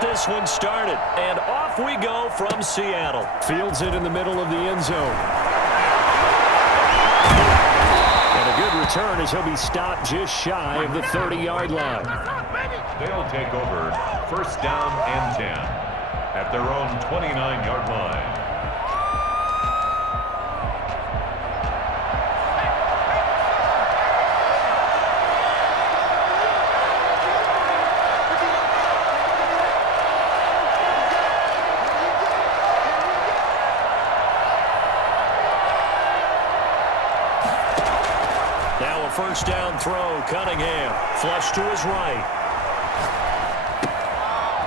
get this one started. And off we go from Seattle. Fields it in the middle of the end zone. And a good return as he'll be stopped just shy of the 30-yard line. They'll take over first down and 10 at their own 29-yard line. First down throw, Cunningham, flush to his right.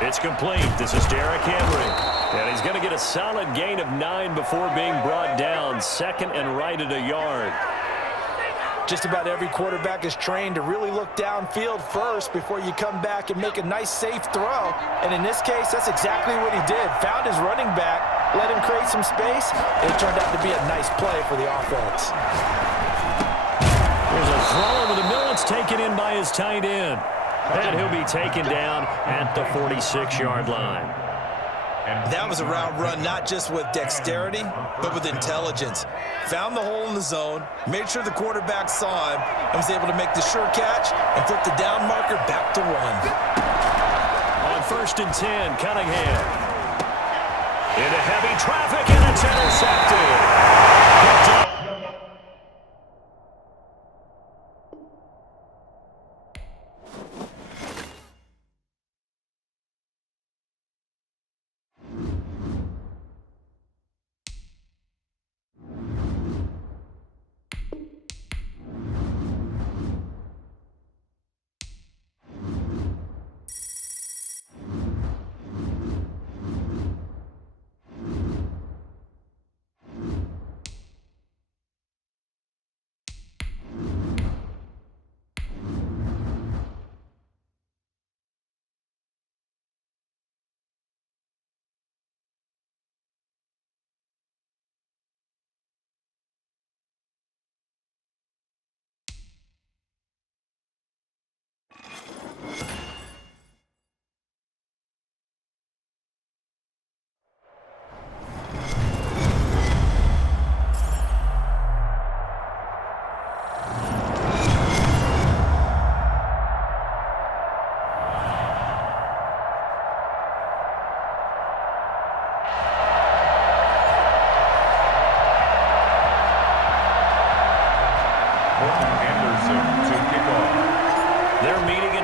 It's complete. This is Derrick Henry. And he's going to get a solid gain of 9 before being brought down. Second and right at a yard. Just about every quarterback is trained to really look downfield first before you come back and make a nice, safe throw. And in this case, that's exactly what he did. Found his running back, let him create some space, and it turned out to be a nice play for the offense. There's a throw over the middle. It's taken in by his tight end. And he'll be taken down at the 46-yard line. That was a route run not just with dexterity, but with intelligence. Found the hole in the zone, made sure the quarterback saw him, and was able to make the sure catch and flip the down marker back to 1. On first and 10, Cunningham. Into heavy traffic, and it's intercepted.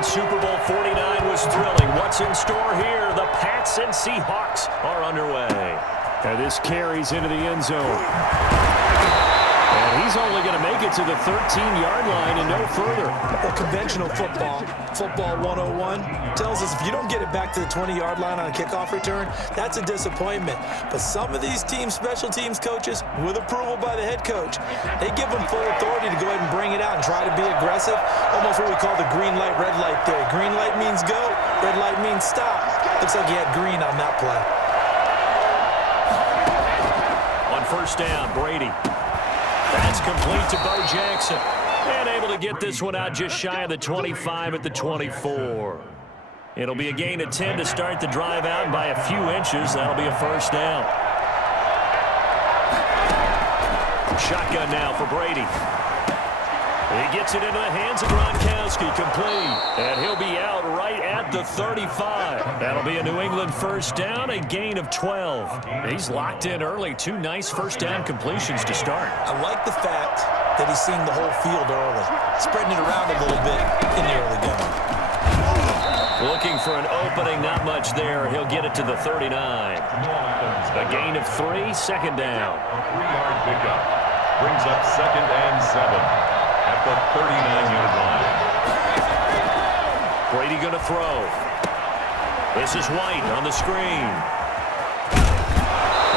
Super Bowl 49 was thrilling. What's in store here? The Pats and Seahawks are underway. And this carries into the end zone. And he's only going to make it to the 13-yard line and no further. Well, conventional football 101, tells us if you don't get it back to the 20-yard line on a kickoff return, that's a disappointment. But some of these special teams coaches, with approval by the head coach, they give them full authority to go ahead and bring it out and try to be aggressive. Almost what we call the green light, red light theory. Green light means go, red light means stop. Looks like he had green on that play. On first down, Brady. That's complete to Bo Jackson. And able to get this one out just shy of the 25 at the 24. It'll be a gain of 10 to start the drive out by a few inches. That'll be a first down. Shotgun now for Brady. He gets it into the hands of Gronkowski, complete. And he'll be out right at the 35. That'll be a New England first down, a gain of 12. He's locked in early. 2 nice first down completions to start. I like the fact that he's seeing the whole field early, spreading it around a little bit in the early going. Looking for an opening, not much there. He'll get it to the 39. A gain of 3, second down. A 3-yard pickup brings up second and 7 at the 39-yard line. Brady going to throw. This is White on the screen.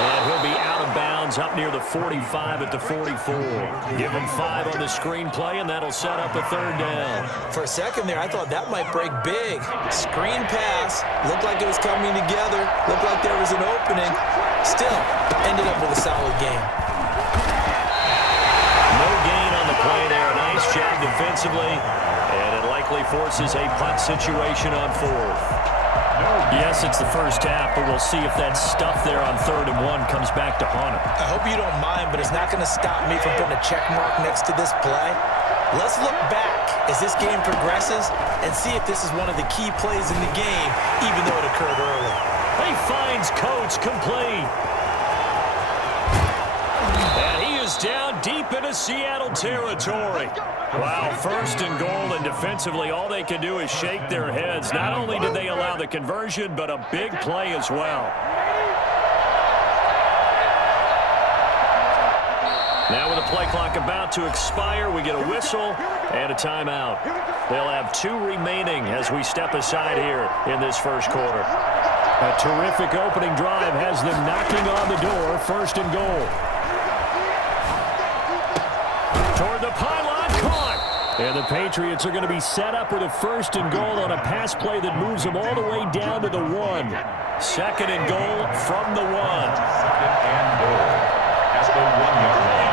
And he'll be out of bounds up near the 45 at the 44. Give him 5 on the screen play, and that'll set up a third down. For a second there, I thought that might break big. Screen pass. Looked like it was coming together. Looked like there was an opening. Still, ended up with a solid game. No gain on the play there. Nice job defensively. And it likely forces a punt situation on 4th. Yes, it's the first half, but we'll see if that stuff there on 3rd and 1 comes back to haunt him. I hope you don't mind, but it's not going to stop me from putting a check mark next to this play. Let's look back as this game progresses and see if this is one of the key plays in the game, even though it occurred early. He finds Coates complete. And he is down deep into Seattle territory. Wow, 1st and goal, and defensively all they can do is shake their heads. Not only did they allow the conversion, but a big play as well. Now with the play clock about to expire, we get a whistle and a timeout. They'll have 2 remaining as we step aside here in this first quarter. A terrific opening drive has them knocking on the door, 1st and goal. Toward the pylon, caught. And the Patriots are going to be set up with a 1st and goal on a pass play that moves them all the way down to the 1. 2nd and goal from the 1. 2nd and goal at the 1-yard line.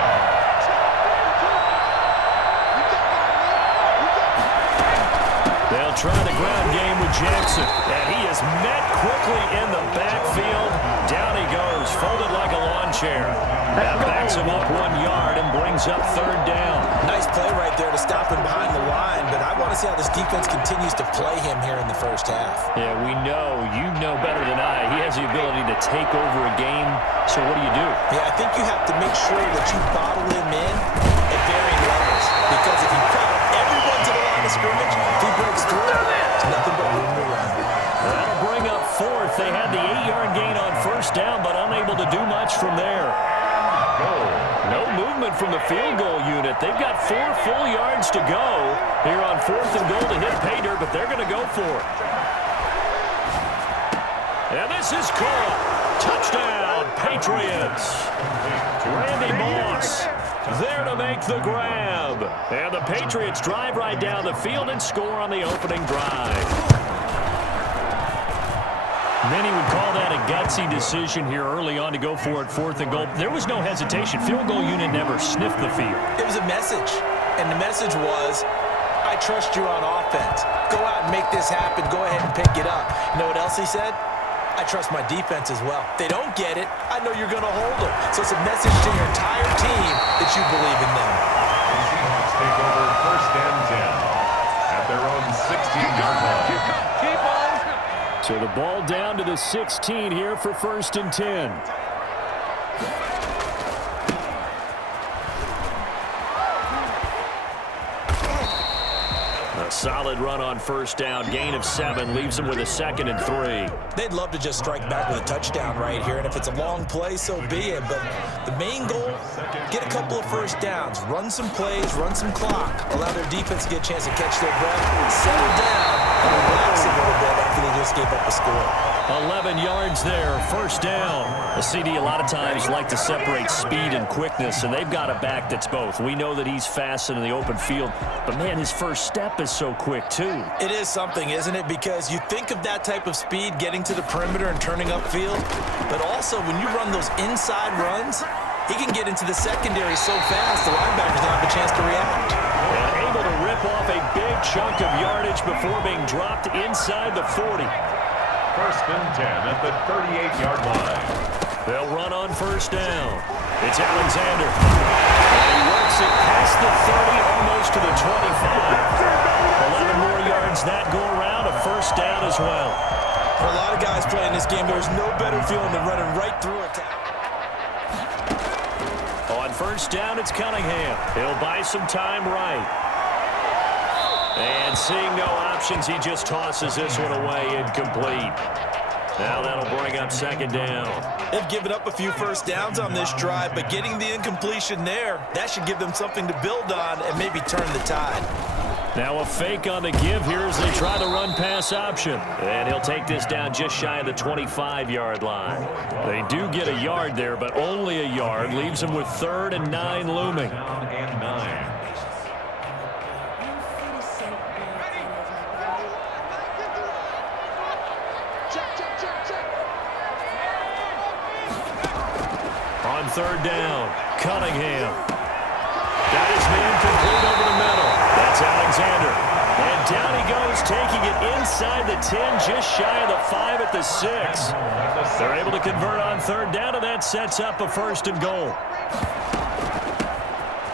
They'll try the ground game with Jackson. And he is met quickly in the backfield. Down he goes, folded like a lawn chair. That backs him up 1 yard and brings up 3rd down. Nice play right there to stop him behind the line, but I want to see how this defense continues to play him here in the first half. Yeah, we know. You know better than I. He has the ability to take over a game. So what do you do? Yeah, I think you have to make sure that you bottle him in at varying levels. Because if you crowd everyone to the line of scrimmage, if he breaks through, it's nothing but room to run. That'll bring up 4th. They had the 8-yard gain on 1st down, but unable to do much from there. No movement from the field goal unit. They've got 4 full yards to go here on 4th and goal to hit pay dirt, but they're going to go for it. And this is caught. Touchdown, Patriots. Randy Moss there to make the grab. And the Patriots drive right down the field and score on the opening drive. Many would call that a gutsy decision here early on to go for it 4th and goal. There was no hesitation. Field goal unit never sniffed the field. It was a message, and the message was, I trust you on offense. Go out and make this happen. Go ahead and pick it up. You know what else he said? I trust my defense as well. If they don't get it, I know you're going to hold them. So it's a message to your entire team that you believe in them. The Seahawks take over 1st and 10 at their own 16-yard line. So the ball down to the 16 here for 1st and 10. A solid run on 1st down. Gain of 7 leaves them with a 2nd and 3. They'd love to just strike back with a touchdown right here, and if it's a long play, so be it. But the main goal, get a couple of 1st downs, run some plays, run some clock, allow their defense to get a chance to catch their breath, settle down, and relax a little bit after they just gave up a score. 11 yards there, 1st down. A CD a lot of times like to separate speed and quickness, and they've got a back that's both. We know that he's fast and in the open field, but man, his first step is so quick too. It is something, isn't it? Because you think of that type of speed getting to the perimeter and turning upfield, but also when you run those inside runs, he can get into the secondary so fast the linebackers don't have a chance to react. And able to rip off a big chunk of yardage before being dropped inside the 40. 1st and 10 at the 38-yard line. They'll run on 1st down. It's Alexander. And he works it past the 30, almost to the 25. 11 more yards that go around, a 1st down as well. For a lot of guys playing this game, there's no better feeling than running right through a tackle. On 1st down, it's Cunningham. He'll buy some time right. And seeing no options, he just tosses this one away incomplete. Now that'll bring up 2nd down. They've given up a few 1st downs on this drive, but getting the incompletion there, that should give them something to build on and maybe turn the tide. Now a fake on the give here as they try the run-pass option. And he'll take this down just shy of the 25-yard line. They do get a yard there, but only a yard. Leaves them with 3rd and 9 looming. 3rd and 9. On 3rd down, Cunningham. Got his man complete over the middle. That's Alexander. And down he goes, taking it inside the 10, just shy of the 5 at the 6. They're able to convert on third down, and that sets up a 1st and goal.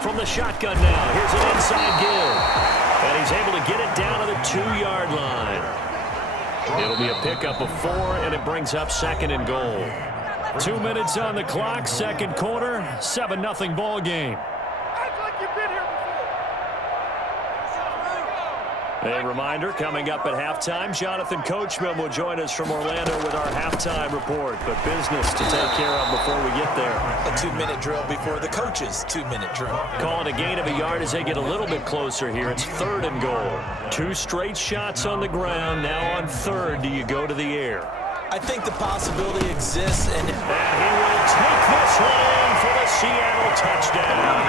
From the shotgun now, here's an inside give. And he's able to get it down to the 2-yard line. It'll be a pickup of 4, and it brings up 2nd and goal. 2 minutes on the clock, second quarter, 7-0 ball game. A reminder, coming up at halftime, Jonathan Coachman will join us from Orlando with our halftime report. But business to take care of before we get there. A 2-minute drill before the coach's 2-minute drill. Calling a gain of a yard as they get a little bit closer here. It's 3rd and goal. 2 straight shots on the ground. Now on 3rd, do you go to the air? I think the possibility exists. And he will take this one in for the Seattle touchdown.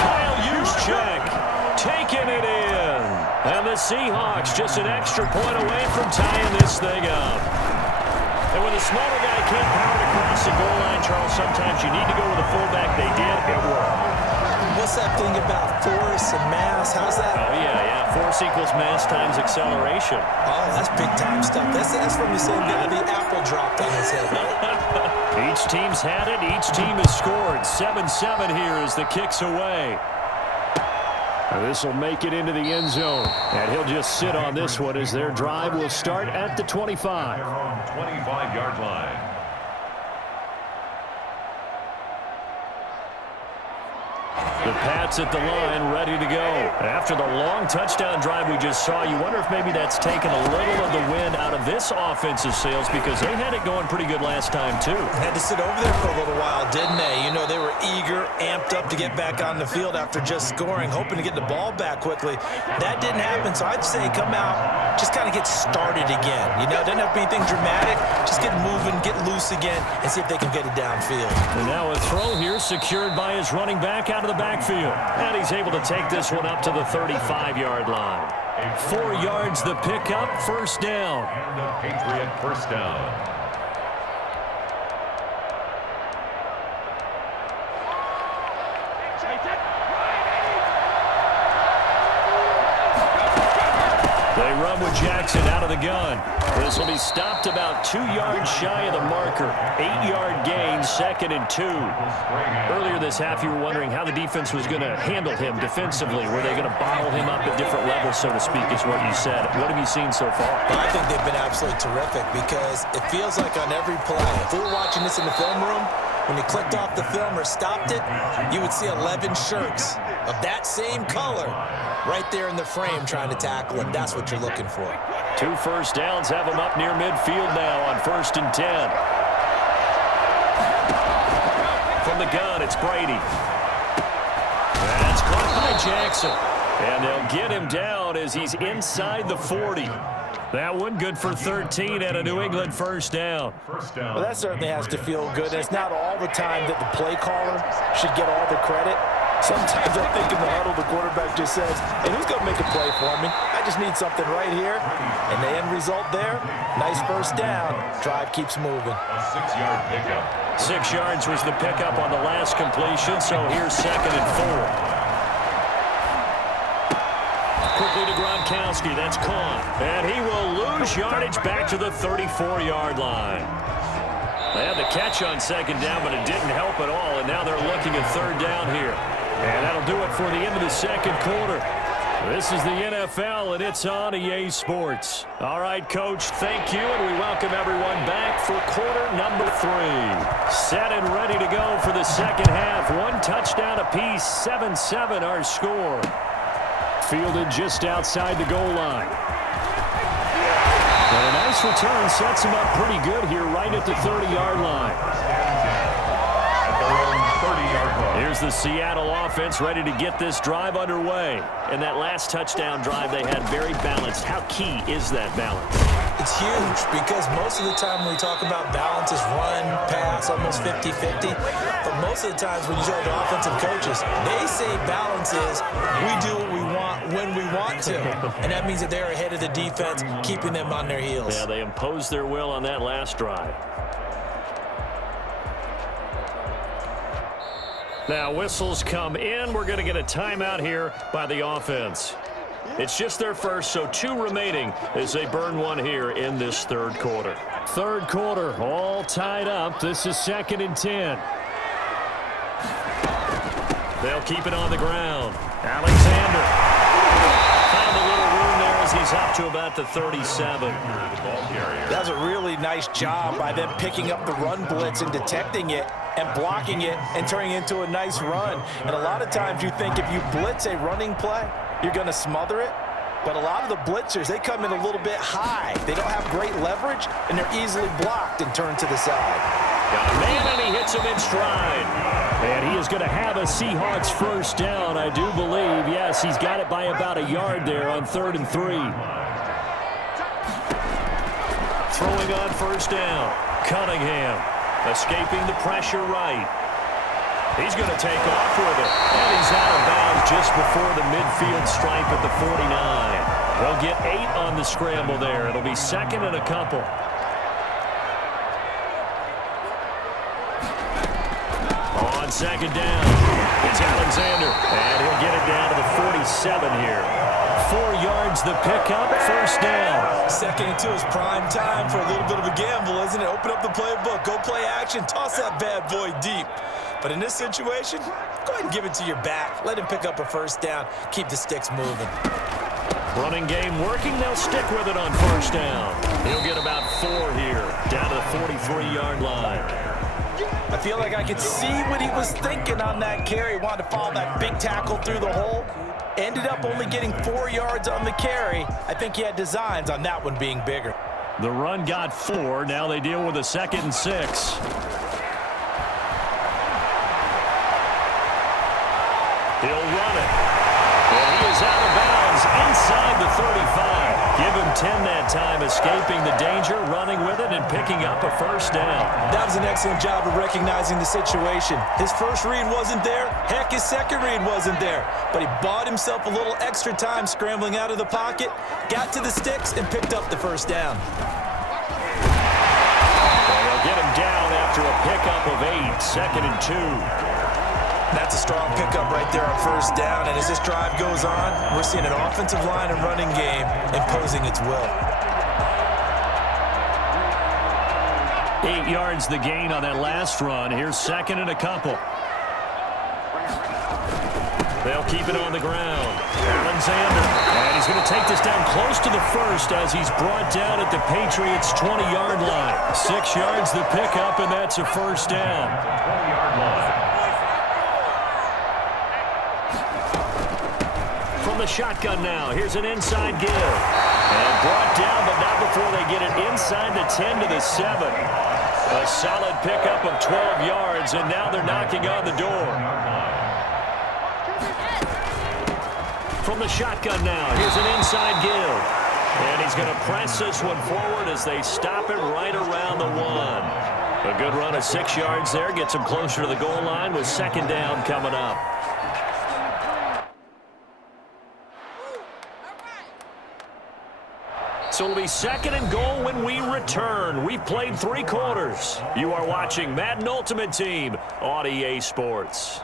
Kyle Juszczyk taking it in. And the Seahawks just an extra point away from tying this thing up. And when the smaller guy can't power it across the goal line, Charles, sometimes you need to go with a fullback. They did. It worked. What's that thing about force and mass? How's that? Oh, yeah. Force equals mass times acceleration. Oh, that's big-time stuff. That's from the same guy the apple dropped on his head, right? Each team's had it. Each team has scored. 7-7 here as the kick's away. This will make it into the end zone. And he'll just sit on this one as their drive will start at the 25. Their own 25-yard line. The Pats at the line, ready to go. After the long touchdown drive we just saw, you wonder if maybe that's taken a little of the wind out of this offensive sails because they had it going pretty good last time, too. Had to sit over there for a little while, didn't they? You know, they were eager, amped up to get back on the field after just scoring, hoping to get the ball back quickly. That didn't happen, so I'd say come out, just kind of get started again. You know, it doesn't have to be anything dramatic. Just get moving, get loose again, and see if they can get it downfield. And now a throw here secured by his running back out of the backfield. And he's able to take this one up to the 35-yard line. 4 yards the pickup, 1st down. And the Patriot 1st down. They run with Jackson out of the gun. This will be stopped about 2 yards shy of the marker. 8-yard gain, 2nd and 2. Earlier this half, you were wondering how the defense was going to handle him defensively. Were they going to bottle him up at different levels, so to speak, is what you said. What have you seen so far? Well, I think they've been absolutely terrific because it feels like on every play, if we were watching this in the film room, when you clicked off the film or stopped it, you would see 11 shirts of that same color right there in the frame trying to tackle him. That's what you're looking for. 2 first downs have him up near midfield now on 1st and 10. From the gun, it's Brady. That's caught by Jackson. And they'll get him down as he's inside the 40. That one good for 13 and a New England 1st down. Well, that certainly has to feel good. And it's not all the time that the play caller should get all the credit. Sometimes I think in the huddle, the quarterback just says, hey, who's going to make a play for me? I just need something right here. And the end result there, nice 1st down. Drive keeps moving. A 6-yard pickup. 6 yards was the pickup on the last completion, so here's 2nd and 4. Quickly to Gronkowski, that's caught. And he will lose yardage back to the 34-yard line. They had the catch on 2nd down, but it didn't help at all, and now they're looking at 3rd down here. And that'll do it for the end of the 2nd quarter. This is the NFL, and it's on EA Sports. All right, Coach, thank you, and we welcome everyone back for quarter number 3. Set and ready to go for the 2nd half. 1 touchdown apiece, 7-7 our score. Fielded just outside the goal line. And a nice return sets him up pretty good here right at the 30-yard line. At their own 30-yard line. Here's the Seattle offense ready to get this drive underway. And that last touchdown drive they had very balanced. How key is that balance? It's huge because most of the time when we talk about balance is run, pass, almost 50-50. But most of the times when you talk to offensive coaches, they say balance is we do what we want when we want to. And that means that they're ahead of the defense, keeping them on their heels. Yeah, they imposed their will on that last drive. Now whistles come in. We're going to get a timeout here by the offense. It's just their first, so 2 remaining as they burn one here in this third quarter. Third quarter, all tied up. This is 2nd and 10. They'll keep it on the ground. Alexander found a little room there as he's up to about the 37. That was a really nice job by them picking up the run blitz and detecting it and blocking it and turning it into a nice run. And a lot of times you think if you blitz a running play, you're going to smother it. But a lot of the blitzers, they come in a little bit high. They don't have great leverage, and they're easily blocked and turned to the side. Got a man, and he hits him in stride. And he is going to have a Seahawks first down, I do believe. Yes, he's got it by about a yard there on 3rd and 3. Throwing on first down. Cunningham escaping the pressure right. He's going to take off with it. And he's out of bounds just before the midfield stripe at the 49. They'll get 8 on the scramble there. It'll be 2nd and a couple. On 2nd down, it's Alexander. And he'll get it down to the 47 here. 4 yards the pickup, first down. 2nd and 2 is prime time for a little bit of a gamble, isn't it? Open up the playbook, go play action, toss that bad boy deep. But in this situation, go ahead and give it to your back. Let him pick up a first down. Keep the sticks moving. Running game working. They'll stick with it on first down. He'll get about 4 here, down to the 43-yard line. I feel like I could see what he was thinking on that carry. Wanted to follow that big tackle through the hole. Ended up only getting 4 yards on the carry. I think he had designs on that one being bigger. The run got 4. Now they deal with a 2nd and 6. He'll run it. And he is out of bounds inside the 35. Give him 10 that time, escaping the danger, running with it, and picking up a first down. That was an excellent job of recognizing the situation. His first read wasn't there. Heck, his second read wasn't there. But he bought himself a little extra time scrambling out of the pocket, got to the sticks, and picked up the first down. They'll get him down after a pickup of 8, 2nd and 2. That's a strong pickup right there on first down. And as this drive goes on, we're seeing an offensive line and running game imposing its will. 8 yards the gain on that last run. Here's 2nd and a couple. They'll keep it on the ground. Alexander. And he's going to take this down close to the first as he's brought down at the Patriots' 20-yard line. 6 yards the pickup, and that's a first down. 20-yard line. From the shotgun now, here's an inside give. And brought down, but not before they get it inside the 10 to the 7. A solid pickup of 12 yards, and now they're knocking on the door. From the shotgun now, here's an inside give. And he's going to press this one forward as they stop it right around the 1. A good run of 6 yards there, gets him closer to the goal line with 2nd down coming up. So it'll be 2nd and goal when we return. We've played 3 quarters. You are watching Madden Ultimate Team on EA Sports.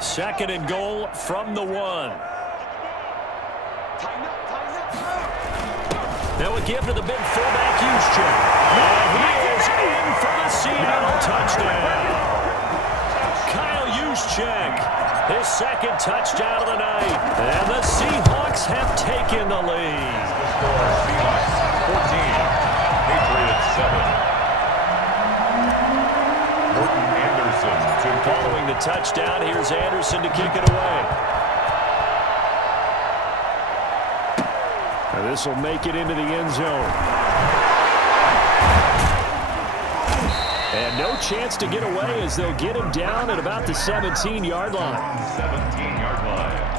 Second and goal from the 1. Now a give to the big fullback, Juszczyk. And he is in for the Seattle touchdown. Kyle Juszczyk. His 2nd touchdown of the night. And the Seahawks have taken the lead. Seahawks 14, Patriots 7. Morton Anderson to following the touchdown. Here's Anderson to kick it away. And this will make it into the end zone. And no chance to get away as they'll get him down at about the 17-yard line. 17-yard line.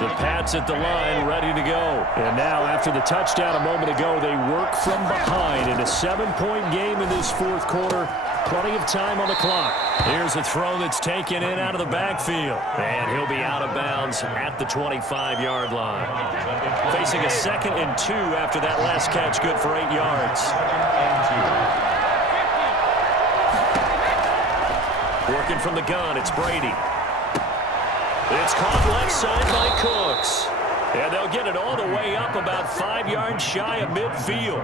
The Pats at the line, ready to go. And now, after the touchdown a moment ago, they work from behind in a 7-point game in this 4th quarter. Plenty of time on the clock. Here's a throw that's taken in out of the backfield. And he'll be out of bounds at the 25-yard line. Facing a 2nd and 2 after that last catch, good for 8 yards. Working from the gun, it's Brady. It's caught left side by Cooks. And they'll get it all the way up about 5 yards shy of midfield.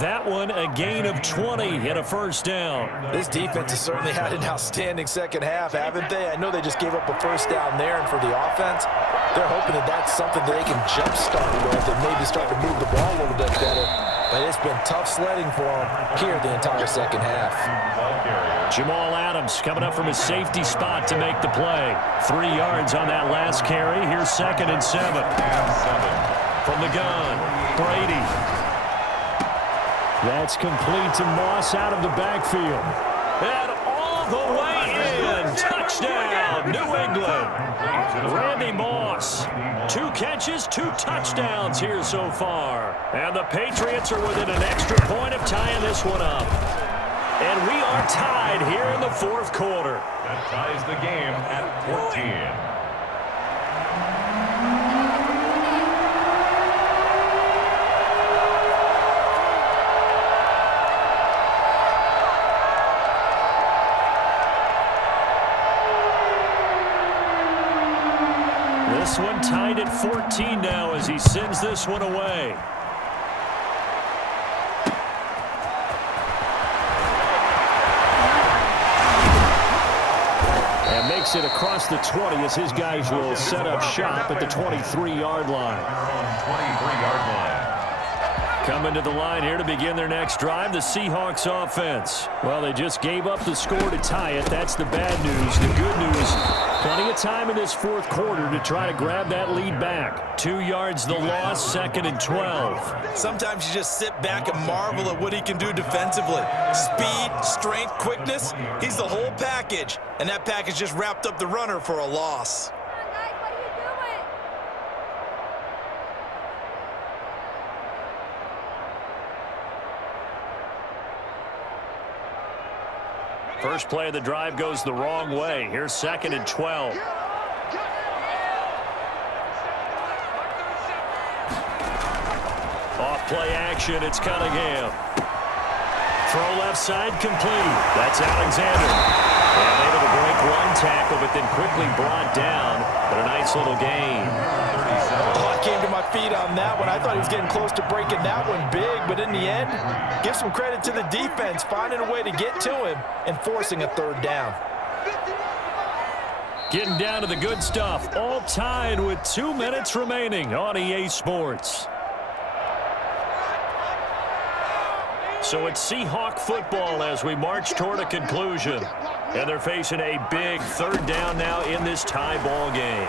That one a gain of 20 and a first down. This defense has certainly had an outstanding second half, haven't they? I know they just gave up a first down there, and for the offense, they're hoping that that's something that they can jumpstart with and maybe start to move the ball a little bit better. But it's been tough sledding for them here the entire second half. Jamal Adams coming up from his safety spot to make the play. 3 yards on that last carry. Here's 2nd and 7. From the gun, Brady. That's complete to Moss out of the backfield. And all the way in. Touchdown, New England. Randy Moss. 2 catches, 2 touchdowns here so far. And the Patriots are within an extra point of tying this one up. And we are tied here in the fourth quarter. That ties the game at 14. This one tied at 14 now as he sends this one away. And makes it across the 20 as his guys will set up shop at the 23-yard line. 23-yard line. Coming to the line here to begin their next drive, the Seahawks offense. Well, they just gave up the score to tie it. That's the bad news. The good news, plenty of time in this fourth quarter to try to grab that lead back. 2 yards the loss, 2nd and 12. Sometimes you just sit back and marvel at what he can do defensively. Speed, strength, quickness, he's the whole package. And that package just wrapped up the runner for a loss. First play of the drive goes the wrong way. Here's 2nd and 12. Off play action, it's Cunningham. Throw left side complete. That's Alexander. And able to break one tackle, but then quickly brought down. But a nice little gain. I came to my feet on that one. I thought he was getting close to breaking that one big, but in the end, give some credit to the defense, finding a way to get to him and forcing a third down. Getting down to the good stuff, all tied with 2 minutes remaining on EA Sports. So it's Seahawk football as we march toward a conclusion. And they're facing a big third down now in this tie ball game.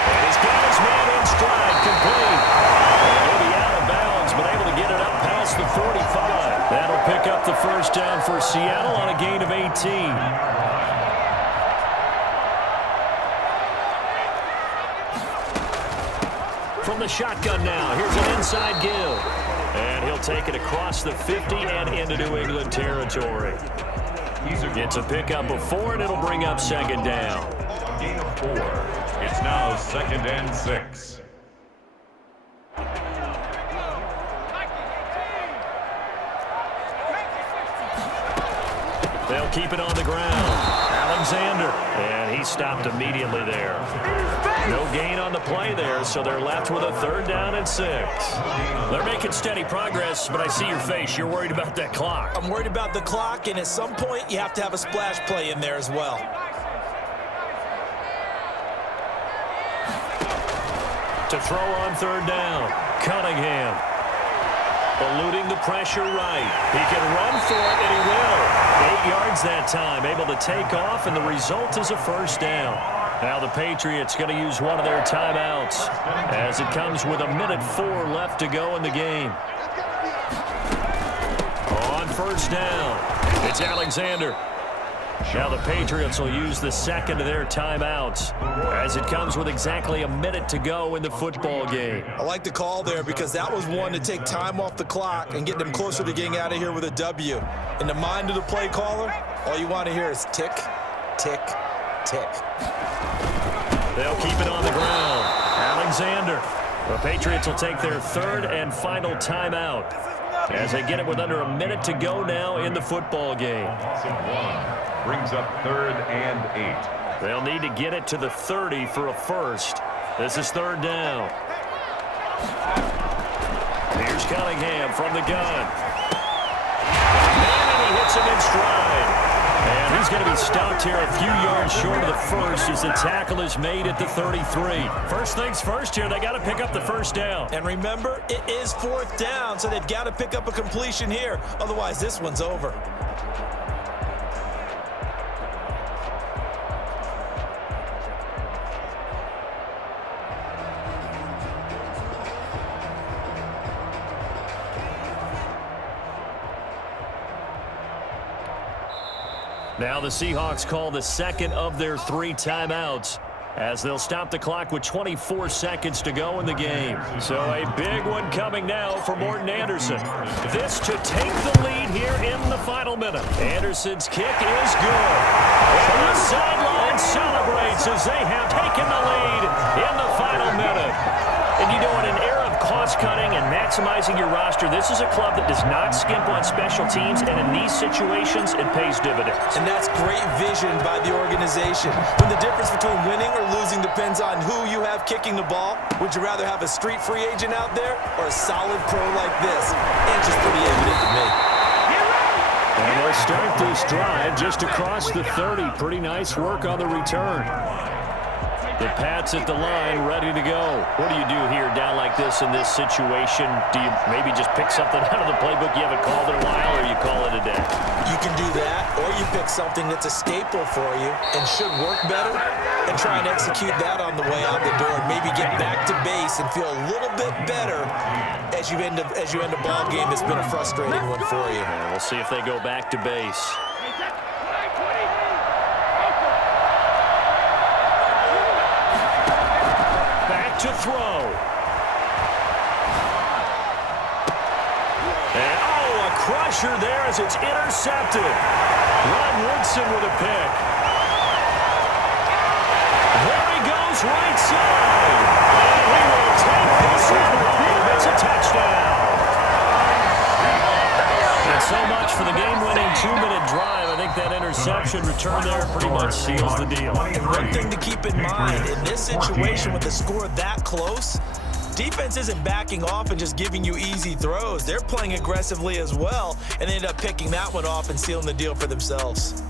And he's got his man in stride, complete. And he'll be out of bounds, but able to get it up past the 45. That'll pick up the first down for Seattle on a gain of 18. From the shotgun now, here's an inside give. And he'll take it across the 50 and into New England territory. It's a pickup of 4, and it'll bring up 2nd down. Gain of 4. It's now 2nd and 6. They'll keep it on the ground. Alexander, and he stopped immediately there. No gain on the play there, so they're left with a 3rd down and 6. They're making steady progress, but I see your face. You're worried about that clock. I'm worried about the clock, and at some point, you have to have a splash play in there as well. To throw on 3rd down, Cunningham. Eluding the pressure right. He can run for it, and he will. 8 yards that time, able to take off, and the result is a first down. Now the Patriots going to use one of their timeouts as it comes with 1:04 left to go in the game. On first down, it's Alexander. Now the Patriots will use the 2nd of their timeouts as it comes with exactly 1 minute to go in the football game. I like the call there because that was one to take time off the clock and get them closer to getting out of here with a W. In the mind of the play caller, all you want to hear is tick, tick, tick. They'll keep it on the ground. Alexander. The Patriots will take their 3rd and final timeout. as they get it with under a minute to go now in the football game. Loss of 1 brings up 3rd and 8. They'll need to get it to the 30 for a first. This is 3rd down. Here's Cunningham from the gun. And he hits him in stride. And he's going to be stopped here a few yards short of the first as the tackle is made at the 33. First things first here, they got to pick up the first down. And remember, it is 4th down, so they've got to pick up a completion here. Otherwise, this one's over. Now the Seahawks call the second of their 3 timeouts as they'll stop the clock with 24 seconds to go in the game. So a big one coming now for Morten Andersen. This to take the lead here in the final minute. Anderson's kick is good. And the sideline celebrates as they have taken the lead in the final minute. And you know, in an era of cost-cutting and maximizing your roster, this is a club that does not skimp on special teams, and in these situations, it pays dividends. And that's great vision by the organization. When the difference between winning or losing depends on who you have kicking the ball, would you rather have a street free agent out there or a solid pro like this? Answer's pretty evident to me. And they'll start this drive just across the 30. Pretty nice work on the return. The Pats at the line, ready to go. What do you do here down like this in this situation? Do you maybe just pick something out of the playbook you haven't called in a while, or you call it a day? You can do that, or you pick something that's a staple for you and should work better and try and execute that on the way out the door and maybe get back to base and feel a little bit better as you end a ball game that's been a frustrating one for you. And we'll see if they go back to base. To throw. And, a crusher there as it's intercepted. Rod Woodson with a pick. There he goes, right side. And he will take this one home. It's a touchdown. And so much for the game-winning 2-minute drive. I think that interception return there pretty much seals the deal. And one thing to keep in mind, in this situation with the score that close, defense isn't backing off and just giving you easy throws. They're playing aggressively as well, and they end up picking that one off and sealing the deal for themselves.